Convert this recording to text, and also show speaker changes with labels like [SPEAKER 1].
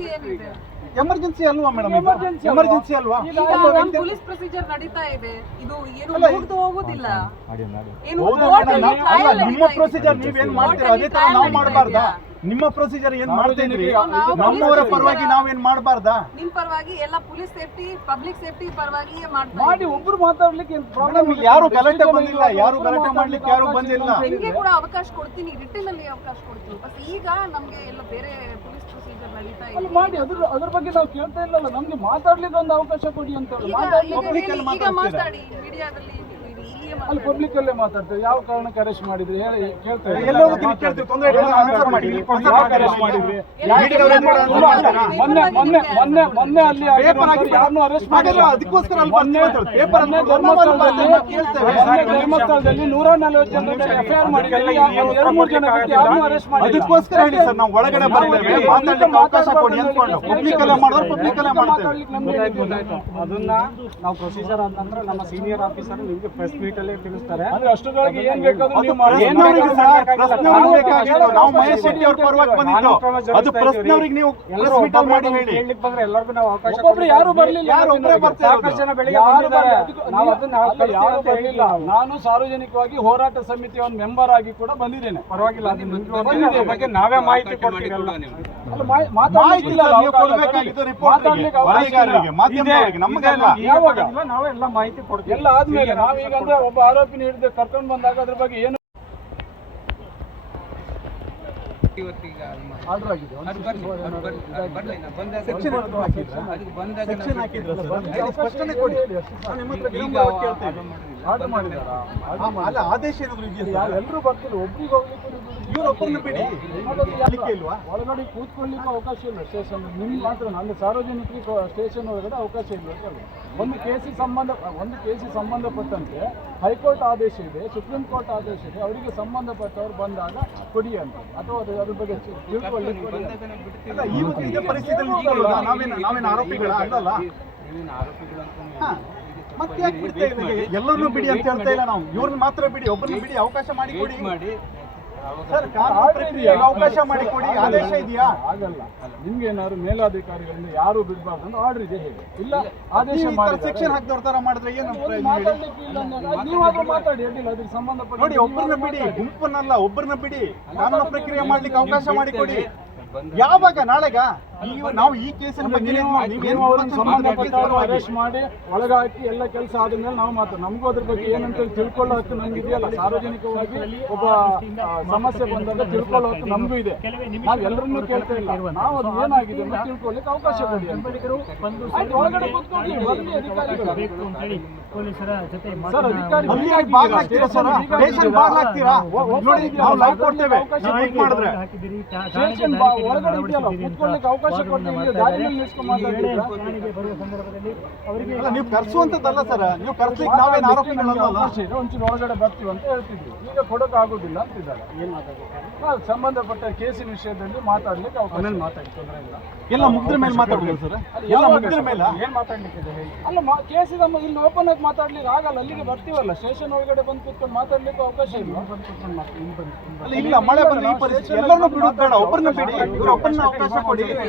[SPEAKER 1] Emergency ಏನಿದೆ?
[SPEAKER 2] Emergency ಅಲ್ವಾ madam
[SPEAKER 3] Emergency
[SPEAKER 2] emergency ಅಲ್ವಾ?
[SPEAKER 1] ಪೊಲೀಸ್ ಪ್ರೊಸೀಜರ್ ನಡೀತಾ ಇದೆ. ಇದು ಏನು ಮುಗ್ದು ಹೋಗುದಿಲ್ಲ. ಏನು
[SPEAKER 2] ಹೌದು ಮೇಡಮ್,
[SPEAKER 1] ಅಲ್ಲಿ
[SPEAKER 2] ನಿಮ್ಮ. ಪ್ರೊಸೀಜರ್ ನೀವೇನ್ ಮಾಡ್ತೀರಾ ಅದೇ ತರ ನಾವು ಮಾಡಬಾರ್ದಾ? ನಿಮ್ಮ ಪ್ರೊಸೀಜರ್ ಏನ್ ಮಾಡ್ತಾ ಇದ್ರಿ ನಮ್ಮವರ ಪರವಾಗಿ ನಾವೇನ್ ಮಾಡಬಾರ್ದಾ
[SPEAKER 1] ನಿಮ್ ಪರವಾಗಿ ಎಲ್ಲ ಪೊಲೀಸ್ ಸೇಫ್ಟಿ ಪಬ್ಲಿಕ್ ಸೇಫ್ಟಿ ಪರವಾಗಿ
[SPEAKER 3] ಮಾಡಿ. ಒಬ್ರು ಮಾತಾಡ್ಲಿಕ್ಕೆ ಏನ್
[SPEAKER 2] ಪ್ರಾಬ್ಲಮ್
[SPEAKER 3] ಇಲ್ಲ.
[SPEAKER 2] ಯಾರು ಗಲಾಟೆ ಬಂದಿಲ್ಲ ಯಾರು ಗಲಾಟೆ ಮಾಡ್ಲಿಕ್ಕೆ ಯಾರು ಬಂದಿಲ್ಲ
[SPEAKER 1] ನಿಮ್ಗೆ. ಕೂಡ ಅವಕಾಶ ಕೊಡ್ತೀನಿ ರಿಟರ್ನ್ ಅಲ್ಲಿ ಅವಕಾಶ ಕೊಡ್ತೀನಿ ಬಟ್ ಈಗ ನಮಗೆ ಎಲ್ಲ ಬೇರೆ ಪೊಲೀಸ್ ಪ್ರೊಸೀಜರ್ ನಡೀತಾ ಇದೆ
[SPEAKER 3] ಮಾಡಿ ಅದ್ರ ಅದ್ರ ಬಗ್ಗೆ ನಾವು ಕೇಳ್ತಾ ಇಲ್ಲಲ್ಲ ನಮ್ಗೆ ಮಾತಾಡ್ಲಿಕ್ಕೆ ಒಂದು ಅವಕಾಶ ಕೊಡಿ ಅಂತ?
[SPEAKER 1] ಮಾತಾಡಿ ಮೀಡಿಯಾದಲ್ಲಿ
[SPEAKER 3] ಅಲ್ಲಿ ಪಬ್ಲಿಕ್ ಅಲ್ಲೇ ಮಾತಾಡ್ತಾರೆ ಯಾವ ಕಾರಣಕ್ಕೆ ಅರೆಸ್ಟ್ ಮಾಡಿದ್ರಿ? ಹೇಳಿ ಮೊನ್ನೆ ಮೊನ್ನೆ ಮೊನ್ನೆ ಮೊನ್ನೆ ಅಲ್ಲಿ ಯಾರನ್ನೂ ಅರೆಸ್ಟ್ ಮಾಡಿಲ್ಲ.
[SPEAKER 2] ಅದಕ್ಕೋಸ್ಕರ ಅಲ್ಲಿ
[SPEAKER 3] ಮೊನ್ನೆ
[SPEAKER 2] ಬರ್ತೀವಿ ಪೇಪರ್ ಅಲ್ಲಿ
[SPEAKER 3] ಧರ್ಮಸ್ಥಳದಲ್ಲಿ ನೂರ ನಲವತ್ತು ಜನ ಎಫ್ಐಆರ್ ಮಾಡಿದ್ದಾರೆ. ಎರಡು ಮೂರು ಜನ ಯಾರನ್ನೂ ಅರೆಸ್ಟ್ ಮಾಡಿ
[SPEAKER 2] ಅದಕ್ಕೋಸ್ಕರ ಹೇಳಿ ಸರ್ ನಾವು ಒಳಗಡೆ ಬರ್ತೇವೆ. ಮಾತಾಡ್ಲಿಕ್ಕೆ ಅವಕಾಶ ಕೊಡಿ ಅಂದ್ಕೊಂಡು. ಪಬ್ಲಿಕ್ ಅಲ್ಲೇ ಮಾಡೋರು ಪಬ್ಲಿಕ್ ಅಲ್ಲೇ ಮಾಡ್ತೇವೆ.
[SPEAKER 4] ಅದನ್ನ ನಾವು ಪ್ರೊಸೀಜರ್ ಅಂತಂದ್ರೆ ನಮ್ಮ ಸೀನಿಯರ್ ಆಫೀಸರ್ ನಿಮ್ಗೆ ಮೀಟ್ ಅಲ್ಲಿ ತಿಳಿಸ್ತಾರೆ.
[SPEAKER 3] ಅಂದ್ರೆ ಅಷ್ಟರೊಳಗೆ ಏನ್ ಬೇಕಾದ್ರೂ ನೀವು ಮಾಡಿ
[SPEAKER 2] ಬೇಕಾಗಿತ್ತು ಮಹೇಶ್ ಶೆಟ್ಟಿ ಅವ್ರ ಪರವಾಗಿ ಬಂದಿದ್ದು. ಅದು ಪ್ರಶ್ನೆಯವ್ರಿಗೆ ನೀವು
[SPEAKER 4] ಎಲ್ಲರೂ
[SPEAKER 2] ಪ್ರೆಸ್ ಮೀಟ್ ಮಾಡಿ ಹೇಳಿ.
[SPEAKER 4] ಹೇಳಲಿಕ್ಕೆ ಬಂದ್ರೆ ಎಲ್ಲರಿಗೂ ನಾವು ಅವಕಾಶ
[SPEAKER 3] ಒಬ್ಬೊಬ್ರು ಯಾರು ಬರಲಿಲ್ಲ
[SPEAKER 2] ಯಾರು ಒಬ್ರೇ ಬರ್ತಾ ಇರೋದು?
[SPEAKER 4] ಸಾಕಷ್ಟು ಜನ ಬೆಳಿಗ್ಗೆ ಬಂದಿದ್ದಾರೆ. ನಾವು ಅದನ್ನ
[SPEAKER 3] ಯಾರು ಬರ್ಲಿಲ್ಲ. ನಾನು ಸಾರ್ವಜನಿಕವಾಗಿ ಹೋರಾಟ ಸಮಿತಿಯ ಒಂದು ಮೆಂಬರ್ ಆಗಿ ಕೂಡ ಬಂದಿದ್ದೇನೆ.
[SPEAKER 4] ಪರವಾಗಿಲ್ಲ ಬಗ್ಗೆ ನಾವೇ ಮಾಹಿತಿ ಕೊಡ್ತೀವಿ ಎಲ್ಲ.
[SPEAKER 3] ಅಲ್ಲ, ಮಾ- ಇಲ್ಲ,
[SPEAKER 2] ನೀವು
[SPEAKER 3] ಅವಕಾಶ
[SPEAKER 2] ಕೊಡ್ಬೇಕಾಗಿತ್ತು
[SPEAKER 3] ಕೊಡಿ.
[SPEAKER 2] ರಿಪೋರ್ಟರ್ಗೆ
[SPEAKER 3] ಮಾತಾಡ್ಲಿಕ್ಕೆ ಅವಕಾಶ
[SPEAKER 2] ವರದಿಗಾರರಿಗೆ
[SPEAKER 3] ಇಲ್ಲ.
[SPEAKER 2] ಮಾಧ್ಯಮದವರಿಗೆ ನಮಗಲ್ಲ
[SPEAKER 4] ಈಗ
[SPEAKER 3] ಯಾವಾಗ?
[SPEAKER 4] ಇಲ್ಲ, ನಾವೆಲ್ಲ ಮಾಹಿತಿ ಕೊಡ್ತೀವಿ.
[SPEAKER 3] ಎಲ್ಲ ಆದ್ಮೇಲೆ ನಾವೀಗ ಅಂದ್ರೆ ಒಬ್ಬ ಆರೋಪಿನ ಹಿಡಿದು ಕರ್ಕೊಂಡು ಬಂದಾಗ ಅದ್ರ ಬಗ್ಗೆ ಏನು ಆರ್ಡರ್ ಆಗಿದೆ.
[SPEAKER 2] ಸ್ಪಷ್ಟನೆ ಕೊಡಿ. ಅಲ್ಲ ಆದೇಶ ಏನಾದ್ರು ಇದೆಯಾ
[SPEAKER 3] ಎಲ್ಲರೂ ಬರ್ತಿಲ್ಲ ಒಬ್ರಿಗೆ ಹೋಗ್ಲಿಕ್ಕೆ
[SPEAKER 2] ಇವ್ರು ಒಬ್ಬರನ್ನ ಬಿಡಿ. ಅಲ್ಲಿಕ್ಕೆ ಇಲ್ವಾ?
[SPEAKER 3] ಒಳಗಡೆ ಕೂತ್ಕೊಳ್ಳಿಕ್ಕೆ ಅವಕಾಶ ಇಲ್ಲ. ಸ್ಟೇಷನ್ ನಿಮ್ಗೆ ಮಾತ್ರ ಅಲ್ಲಿ ಸಾರ್ವಜನಿಕರಿಗೆ ಸ್ಟೇಷನ್ ಒಳಗಡೆ ಅವಕಾಶ ಇಲ್ಲ. ಒಂದು ಕೇಸಿಗೆ ಸಂಬಂಧ ಒಂದು ಕೇಸಿಗೆ ಸಂಬಂಧಪಟ್ಟಂತೆ ಹೈಕೋರ್ಟ್ ಆದೇಶ ಇದೆ ಸುಪ್ರೀಂ ಕೋರ್ಟ್ ಆದೇಶ ಇದೆ ಅವರಿಗೆ ಸಂಬಂಧಪಟ್ಟವ್ರು ಬಂದಾಗ ಕೊಡಿ ಅಂತ. ಅಥವಾ ಅದು ಅದ್ರ ಬಗ್ಗೆ ತಿಳ್ಕೊಳ್ಳಿ ಕೊಡಿ ಅಂತ.
[SPEAKER 2] ಅಲ್ಲ ಇವತ್ತು ಇದೇ ಪರಿಸ್ಥಿತಿಯಲ್ಲಿ ನಾವೇನು ನಾವೇನು ಆರೋಪಿಗಳ? ಅಲ್ಲಲ್ಲ ಮತ್ತೆ ಯಾಕೆ ಬಿಡ್ತಾ ಇಲ್ಲ ಎಲ್ಲರನ್ನೂ ಬಿಡಿ ಅಂತ ಹೇಳ್ತಾ ಇಲ್ಲ ನಾವು. ಇವ್ರನ್ನ ಮಾತ್ರ ಬಿಡಿ ಒಬ್ಬರನ್ನ ಬಿಡಿ ಅವಕಾಶ ಮಾಡಿ ಕೊಡಿ. ಸರ್ ಕಾನೂನು ಪ್ರಕ್ರಿಯೆಗೆ ಅವಕಾಶ ಮಾಡಿ ಕೊಡಿ ಆದೇಶ ಇದೆಯಾ?
[SPEAKER 3] ಆಗಲ್ಲ. ನಿಮ್ಗೆ ಏನಾದ್ರು ಮೇಲಾಧಿಕಾರಿಗಳಿಂದ ಯಾರು ಬಿಡಬಾರ್ದು ಅಂತ ಆರ್ಡರ್ ಇದೆ ಹೇಳಿ. ಇಲ್ಲ ಆದೇಶ ಶಿಕ್ಷಣ
[SPEAKER 2] ಸೆಕ್ಷನ್ ಹಾಕಿದವ್ರ ತರ ಮಾಡಿದ್ರೆ ಏನು
[SPEAKER 3] ನೀವಾದ್ರೂ ಮಾತಾಡಿ ಅಡ್ಡಿಲ್ಲ. ಅದಕ್ಕೆ ಸಂಬಂಧಪಟ್ಟ
[SPEAKER 2] ನೋಡಿ ಒಬ್ಬರನ್ನ ಬಿಡಿ. ಗುಂಪನ್ನಲ್ಲ ಒಬ್ಬರನ್ನ ಬಿಡಿ. ಕಾನೂನು ಪ್ರಕ್ರಿಯೆ ಮಾಡ್ಲಿಕ್ಕೆ ಅವಕಾಶ ಮಾಡಿ ಕೊಡಿ. ಯಾವಾಗ? ನಾಳೆಗ? ನಾವು ಈ
[SPEAKER 3] ಸಂಬಂಧಪಟ್ಟವರು ಅರೆಸ್ಟ್ ಮಾಡಿ ಒಳಗಾಕಿ ಎಲ್ಲ ಕೆಲಸ ಆದ್ಮೇಲೆ ನಾವು ಮಾತ್ರ ನಮಗೂ ಅದ್ರ ಬಗ್ಗೆ ಏನಂತ ತಿಳ್ಕೊಳ್ಳೋ ಹಕ್ಕು ನಮ್ಗೆ ಇದೆಯಲ್ಲ ಸಾರ್ವಜನಿಕವಾಗಿ ಒಬ್ಬ ಸಮಸ್ಯೆ ಬಂದಾಗ ತಿಳ್ಕೊಳ್ಳೋ ಹಕ್ಕು ನಮಗೂ ಇದೆ. ನಾವು ಎಲ್ಲರನ್ನೂ ಕೇಳ್ತಾ ಇಲ್ಲ. ನಾವು ಅದು ಏನಾಗಿದೆ ಅಂತ ತಿಳ್ಕೊಳ್ಳಿಕ್ಕೆ ಅವಕಾಶ ಕೊಡಿ ಅಂತ. ಆಯ್ತು, ಒಳಗಡೆ ಕೂತ್ಕೊಳ್ಳಿ. ಬರ್ಲಿ ಅಧಿಕಾರಿಗಳು.
[SPEAKER 5] ಪೊಲೀಸರ ಜೊತೆ
[SPEAKER 3] ಸರ್ ಅಧಿಕಾರಿ
[SPEAKER 2] ಅಲ್ಲಿ ಬಾಗ್ಲಾಗ್ತೀರಾ ಸರ್? ಸ್ಟೇಷನ್ ಬಾಗ್ಲಾಗ್ತೀರಾ ನೋಡಿ ನಾವು ಲೈವ್ ಕೊಡ್ತೇವೆ. ನಾವು ಹೀಗ್ ಮಾಡಿದ್ರೆ.
[SPEAKER 5] ಹಾಕಿದಿರಿ
[SPEAKER 3] ಸ್ಟೇಷನ್ ಬಾ- ಒಳಗಡೆ ಇದೆಯಲ್ಲ ಕೂತ್ಕೊಳ್ಳಿಕ್ಕೆ ಅವಕಾಶ
[SPEAKER 2] ನೀವು ಕರೆಸುವಂತದ್ದಲ್ಲ ಸರ್. ನೀವು ಕರೆಸ್ಲಿಕ್ಕೆ ನಾವೇನು ಆರೋಪಿಗಳಲ್ಲ
[SPEAKER 3] ಒಂಚೂರು ಒಳಗಡೆ ಬರ್ತೀವಿ ಅಂತ ಹೇಳ್ತಿದ್ವಿ. ಈಗ ಕೊಡೋಕೆ ಆಗೋದಿಲ್ಲ ಅಂತಿದ್ದಾರೆ. ಏನ್ ಮಾತಾಡಬೇಕು? ಸಂಬಂಧಪಟ್ಟ ಕೇಸಿನ ವಿಷಯದಲ್ಲಿ ಮಾತಾಡ್ಲಿಕ್ಕೆ ಅವಕಾಶ ಮಾತಾಡಿ ತೊಂದರೆ ಇಲ್ಲ.
[SPEAKER 2] ಎಲ್ಲ ಮುಗ್ದ್ರ ಮೇಲೆ ಮಾತಾಡ್ಬೋದು ಸರ್. ಎಲ್ಲ ಮುಗ್ದ್ರ ಮೇಲೆ?
[SPEAKER 4] ಏನ್ ಮಾತಾಡ್ಲಿಕ್ಕಿದೆ ಹೇಳಿ
[SPEAKER 3] ಅಲ್ಲ ಮಾ- ನಮ್ಮ ಇಲ್ಲಿ ಓಪನ್ ಆಗಿ ಮಾತಾಡ್ಲಿಕ್ಕೆ ಆಗಲ್ಲ ಅಲ್ಲಿಗೆ ಬರ್ತೀವಲ್ಲ. ಸ್ಟೇಷನ್ ಒಳಗಡೆ ಬಂದು ಕೂತ್ಕೊಂಡು ಮಾತಾಡ್ಲಿಕ್ಕೆ ಅವಕಾಶ ಇಲ್ಲ.
[SPEAKER 2] ಅಲ್ಲ ಇಲ್ಲ ಮಳೆ ಬಂದ್ರೆ ಈ ಪರಿಸ್ಥಿತಿ ಎಲ್ಲರನ್ನೂ ಬಿಡೋದು ಬೇಡ. ಒಬ್ಬರನ್ನ ಬಿಡಿ. ಇವ್ರ ಒಬ್ಬರನ್ನ ಅವಕಾಶ ಕೊಡಿ.